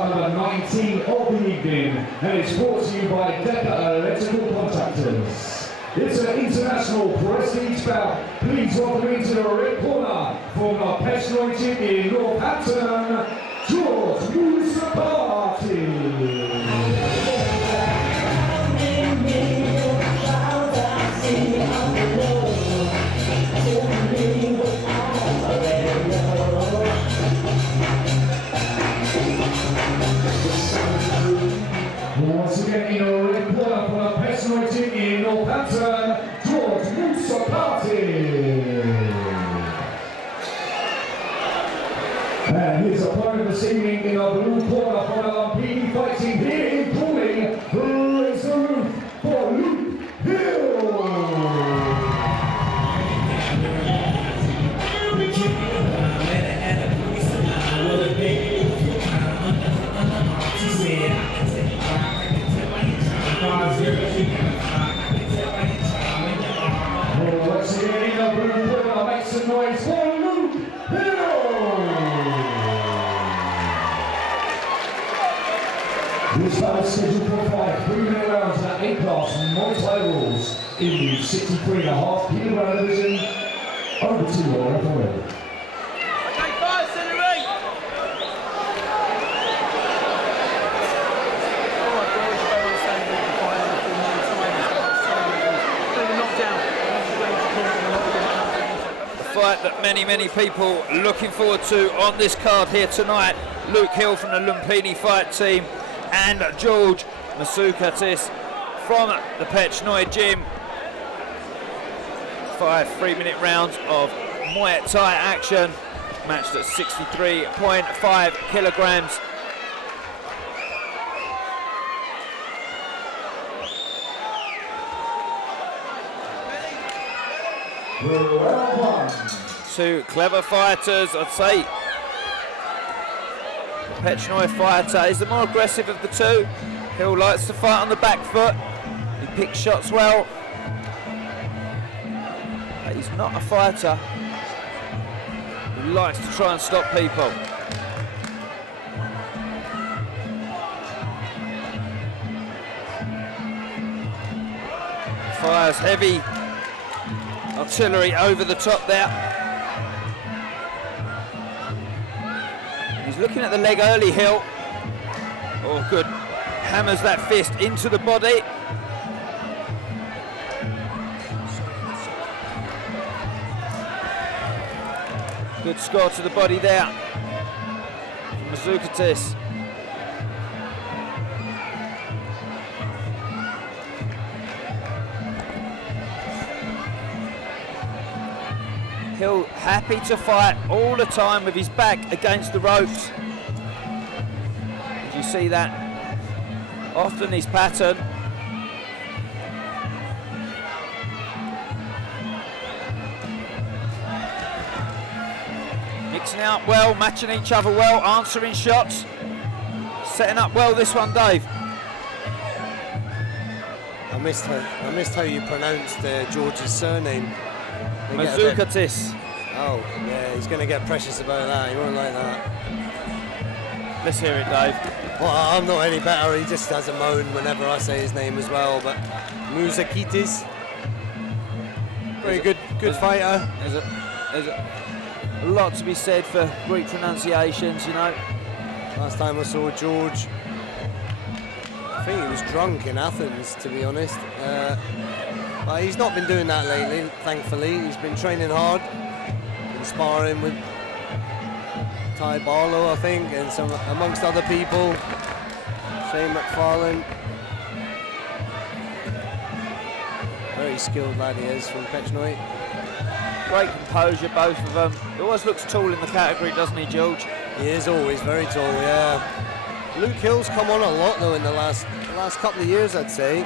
bout number 19 of the evening, and it's brought to you by Decca Electrical Contractors. It's an international prestige bout. Please welcome into the red corner from the Peshnoy in Northampton, George Mouzakatis. Once again, in a red corner for the Peshnoy in Northampton, George Mouzakatis. And his opponent this evening in a blue corner for the Lumpini fighting here in Cooling, raise the roof for Luke Hill. Once again in the blue corner, make some noise for Luke Hill. This battle is scheduled for 5 3-minute rounds at A-class Muay Thai rules in the 63.5 kg division. Over to your referee. Okay, fire, Celery! Fight that many people looking forward to on this card here tonight. Luke Hill from the Lumpini fight team and George Mouzakatis from the Peshnoy gym. 5 3-minute rounds of Muay Thai action, matched at 63.5 kilograms. Two clever fighters, I'd say. The Peshnoy fighter is the more aggressive of the two. Hill likes to fight on the back foot. He picks shots well. But he's not a fighter who likes to try and stop people. Fires heavy artillery over the top there. He's looking at the leg early, Hill. Oh, good. Hammers that fist into the body. Good score to the body there. Mouzakatis. Hill happy to fight all the time with his back against the ropes. Did you see that? Often his pattern. Mixing out well, matching each other well, answering shots. Setting up well this one, Dave. I missed how you pronounced George's surname. Mouzakatis. Oh, yeah, he's going to get precious about that. He won't like that. Let's hear it, Dave. Well, I'm not any better. He just has a moan whenever I say his name as well. But Mouzakatis, very good fighter. There's a lot to be said for Greek pronunciations, you know. Last time I saw George, I think he was drunk in Athens, to be honest. But he's not been doing that lately, thankfully. He's been training hard, been sparring with Ty Barlow, I think, and some amongst other people. Shane McFarlane. Very skilled lad he is from Peshnoy. Great composure, both of them. He always looks tall in the category, doesn't he, George? He is always very tall, yeah. Luke Hill's come on a lot though in the last couple of years, I'd say.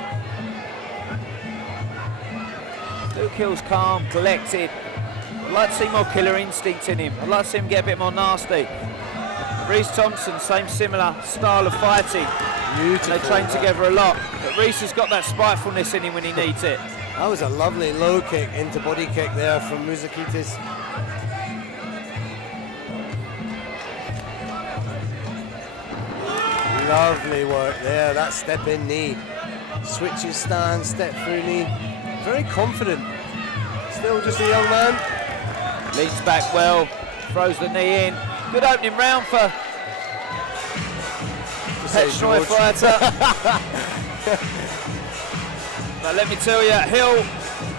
Luke Hill's calm, collected. I'd like to see more killer instinct in him. I'd like to see him get a bit more nasty. Reese Thompson, same similar style of fighting. Beautiful. They train together a lot. But Reese has got that spitefulness in him when he needs it. That was a lovely low kick into body kick there from Mouzakatis. Lovely work there, that step in knee. Switches stance, step through knee. Very confident. Still just a young man. Leans back well, throws the knee in. Good opening round for Petchnoi fighter. But let me tell you, Hill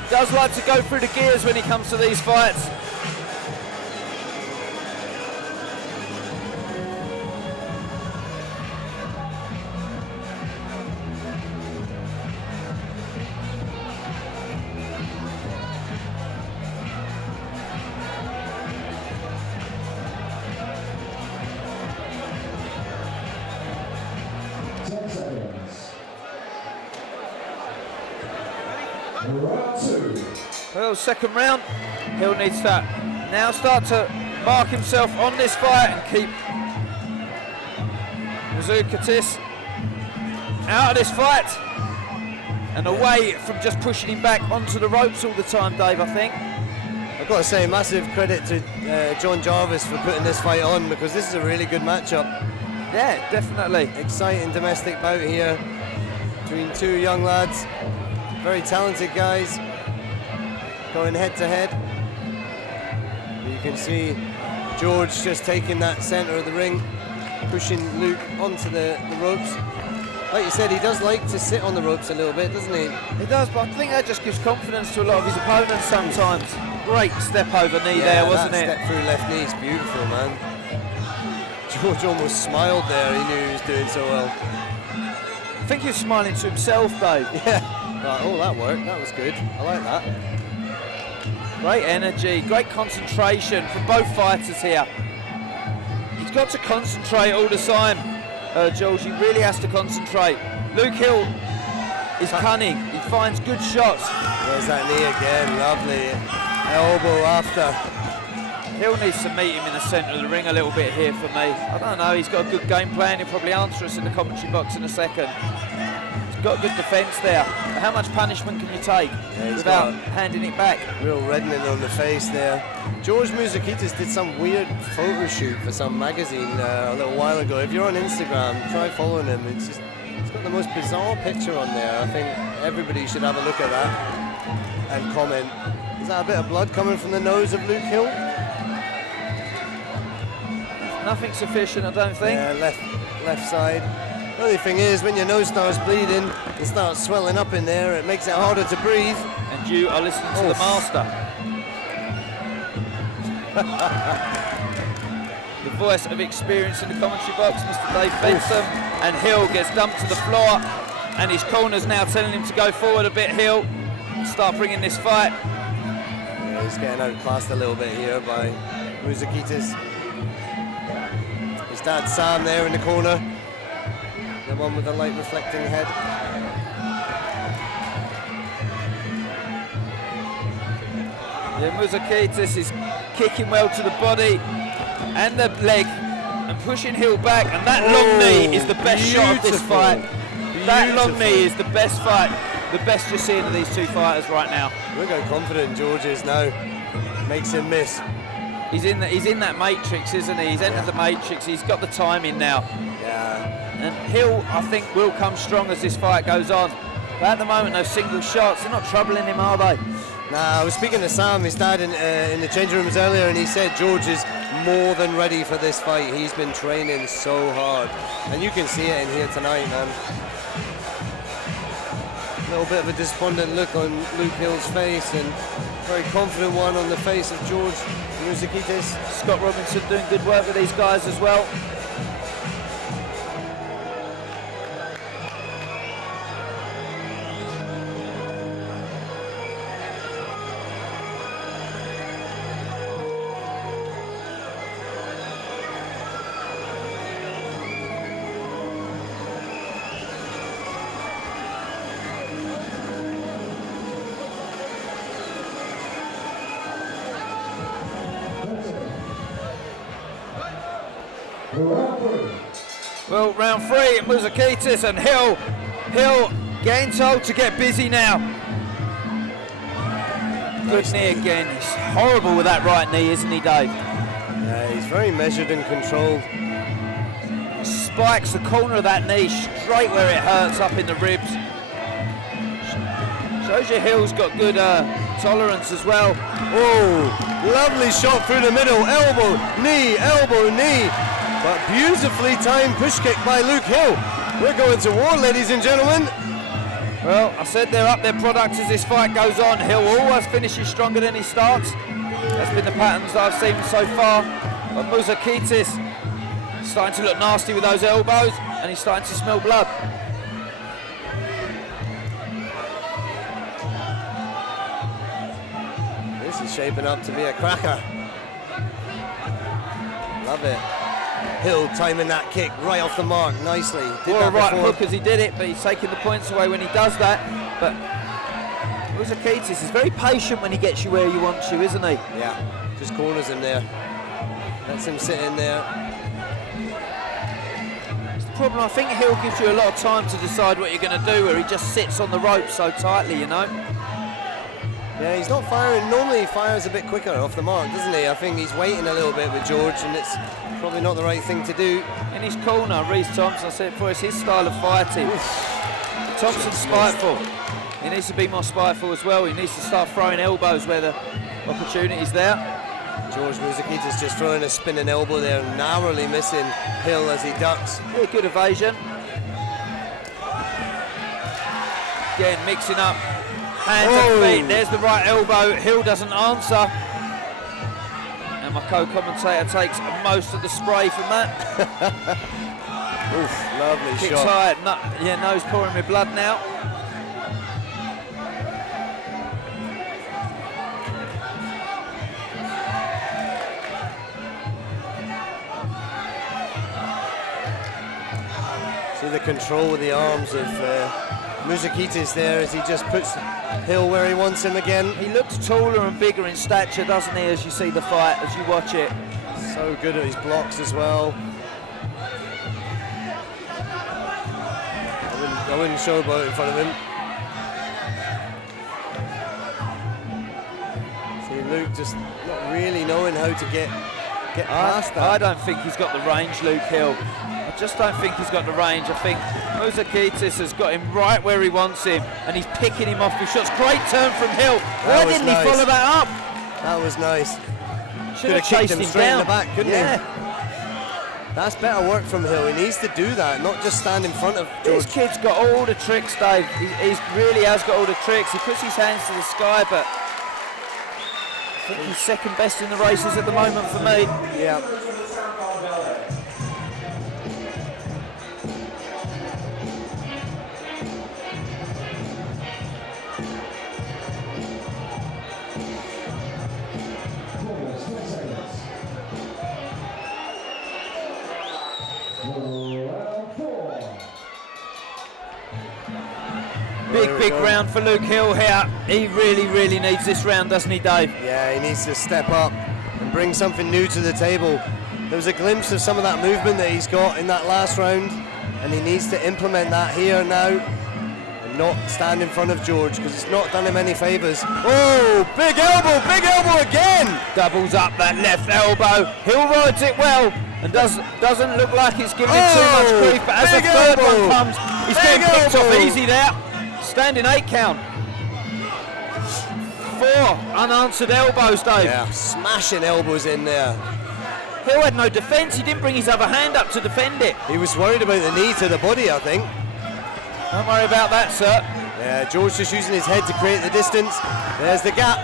does like to go through the gears when he comes to these fights. Round 2. Well, second round, Hill needs to now start to mark himself on this fight and keep Mouzakatis out of this fight and away from just pushing him back onto the ropes all the time, Dave, I think. I've got to say massive credit to John Jarvis for putting this fight on, because this is a really good matchup. Yeah, definitely. Exciting domestic bout here between two young lads. Very talented guys going head to head. You can see George just taking that centre of the ring, pushing Luke onto the ropes. Like you said, he does like to sit on the ropes a little bit, doesn't he? He does, but I think that just gives confidence to a lot of his opponents sometimes. Great step over knee there, wasn't it? Step through left knee is beautiful, man. George almost smiled there, he knew he was doing so well. I think he was smiling to himself, Dave. Yeah. Right, oh, that worked, that was good. I like that. Great energy, great concentration from both fighters here. He's got to concentrate all the time, George. He really has to concentrate. Luke Hill is cunning. He finds good shots. There's that knee again, lovely. Elbow after. Hill needs to meet him in the centre of the ring a little bit here for me. I don't know, he's got a good game plan. He'll probably answer us in the commentary box in a second. He's got good defence there. But how much punishment can you take without handing it back? Real reddening on the face there. George Mouzakatis did some weird photo shoot for some magazine a little while ago. If you're on Instagram, try following him. It's got the most bizarre picture on there. I think everybody should have a look at that and comment. Is that a bit of blood coming from the nose of Luke Hill? Nothing sufficient, I don't think. Yeah, left side. The only thing is, when your nose starts bleeding, it starts swelling up in there, it makes it harder to breathe. And you are listening to the master. The voice of experience in the commentary box, Mr. Dave Benson. And Hill gets dumped to the floor, and his corner's now telling him to go forward a bit, Hill. Start bringing this fight. Yeah, he's getting outclassed a little bit here by Mouzakatis. His dad Sam there in the corner, the one with the light reflecting head. Yeah, Mouzakatis is kicking well to the body and the leg and pushing Hill back, and that long knee is the best shot of this fight. That long knee is the best fight, the best you're seeing of these two fighters right now. Look how confident George is now. Makes him miss. He's in that matrix, isn't he? He's entered the matrix. He's got the timing now. Yeah. And Hill, I think, will come strong as this fight goes on. But at the moment, those single shots, they're not troubling him, are they? Nah, I was speaking to Sam, his dad, in the changing rooms earlier, and he said George is more than ready for this fight. He's been training so hard, and you can see it in here tonight, man. A little bit of a despondent look on Luke Hill's face, and very confident one on the face of George Mouzakatis. Scott Robinson doing good work with these guys as well. Well, round three, Mouzakatis and Hill getting told to get busy now. Good knee again. He's horrible with that right knee, isn't he, Dave? Yeah, he's very measured and controlled. spikes the corner of that knee straight where it hurts, up in the ribs. Shows you Hill's got good tolerance as well. Oh, lovely shot through the middle. Elbow, knee, but beautifully timed push kick by Luke Hill. We're going to war, ladies and gentlemen. Well, I said they're up their product as this fight goes on. Hill always finishes stronger than he starts. That's been the patterns that I've seen so far. But Mouzakatis starting to look nasty with those elbows, and he's starting to smell blood. This is shaping up to be a cracker. Love it. Hill timing that kick right off the mark nicely. Did Or a that right before. hook as he did it, but he's taking the points away when he does that. But Mouzakatis is very patient when he gets you where he wants you, isn't he? Yeah, just corners him there. Lets him sit in there. It's the problem, I think Hill gives you a lot of time to decide what you're going to do, where he just sits on the rope so tightly, you know? Yeah, he's not firing. Normally he fires a bit quicker off the mark, doesn't he? I think he's waiting a little bit with George, and it's probably not the right thing to do. In his corner, Reece Thompson, I said before, it's his style of fighting. Thompson's spiteful. He needs to be more spiteful as well. He needs to start throwing elbows where the opportunity's there. George Mouzakatis just throwing a spinning elbow there, narrowly missing Hill as he ducks. Yeah, good evasion. Again, mixing up hands and feet. There's the right elbow. Hill doesn't answer. And my co-commentator takes most of the spray from that. Oof, lovely Kicks shot. high. Yeah, nose pouring with blood now. See the control with the arms of Mouzakatis there as he just puts Hill where he wants him again. He looks taller and bigger in stature, doesn't he, as you see the fight, as you watch it. So good at his blocks as well. I wouldn't showboat in front of him. See Luke just not really knowing how to get past that. I don't think he's got the range, Luke Hill. I just don't think he's got the range. I think Mouzakatis has got him right where he wants him, and he's picking him off with shots. Great turn from Hill. Why didn't he follow that up? That was nice. Should have chased him straight down. in the back, couldn't he? That's better work from Hill. He needs to do that, not just stand in front of George. This kid's got all the tricks, Dave. He really has got all the tricks. He puts his hands to the sky, but I think he's second best in the races at the moment for me. Yeah. Big round for Luke Hill here. He really needs this round, doesn't he, Dave? Yeah, he needs to step up and bring something new to the table. There was a glimpse of some of that movement that he's got in that last round, and he needs to implement that here now and not stand in front of George, because it's not done him any favours. Oh, big elbow again! Doubles up that left elbow. Hill rides it well and doesn't look like it's giving him too much grief, but as the third one comes, he's getting picked off easy there. Standing 8 count. 4 unanswered elbows, Dave. Yeah, smashing elbows in there. Hill had no defence. He didn't bring his other hand up to defend it. He was worried about the knee to the body, I think. Don't worry about that, sir. Yeah, George just using his head to create the distance. There's the gap.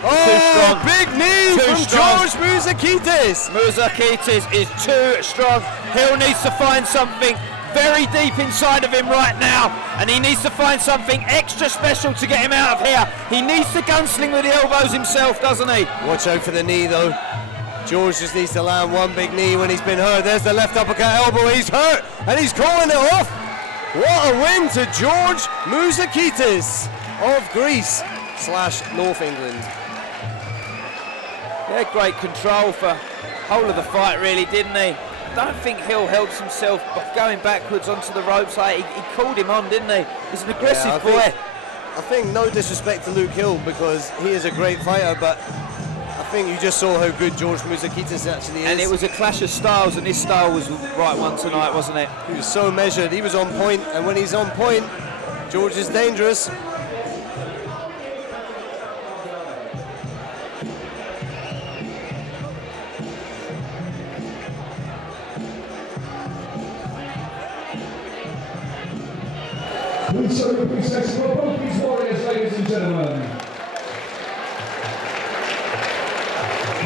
Too strong. Big knee from George Mouzakatis. Mouzakatis is too strong. Hill needs to find something very deep inside of him right now, and he needs to find something extra special to get him out of here. He needs to gunsling with the elbows himself, doesn't he? Watch out for the knee though. George just needs to land one big knee when he's been hurt. There's the left uppercut elbow. He's hurt and he's calling it off. What a win to George Mouzakatis of Greece / North England. Yeah, great control for whole of the fight, really, didn't he? I don't think Hill helps himself but going backwards onto the ropes. Like he called him on, didn't he? He's an aggressive boy. I think no disrespect to Luke Hill, because he is a great fighter, but I think you just saw how good George Mouzakatis actually is. And it was a clash of styles, and his style was the right one tonight, wasn't it? He was so measured, he was on point, and when he's on point, George is dangerous. Please show your appreciation for both these warriors, ladies and gentlemen.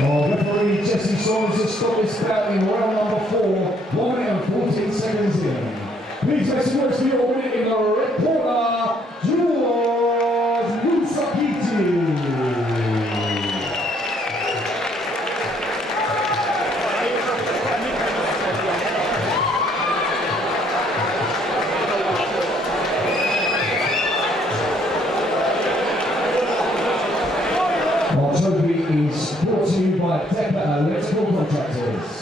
Referee Jesse Saunders has stopped this bout in round number 4, 1 minute and 14 seconds in. Please make some noise for your minute in the red corner, George Mouzakatis. Our trophy is brought to you by Decca Electrical Contractors.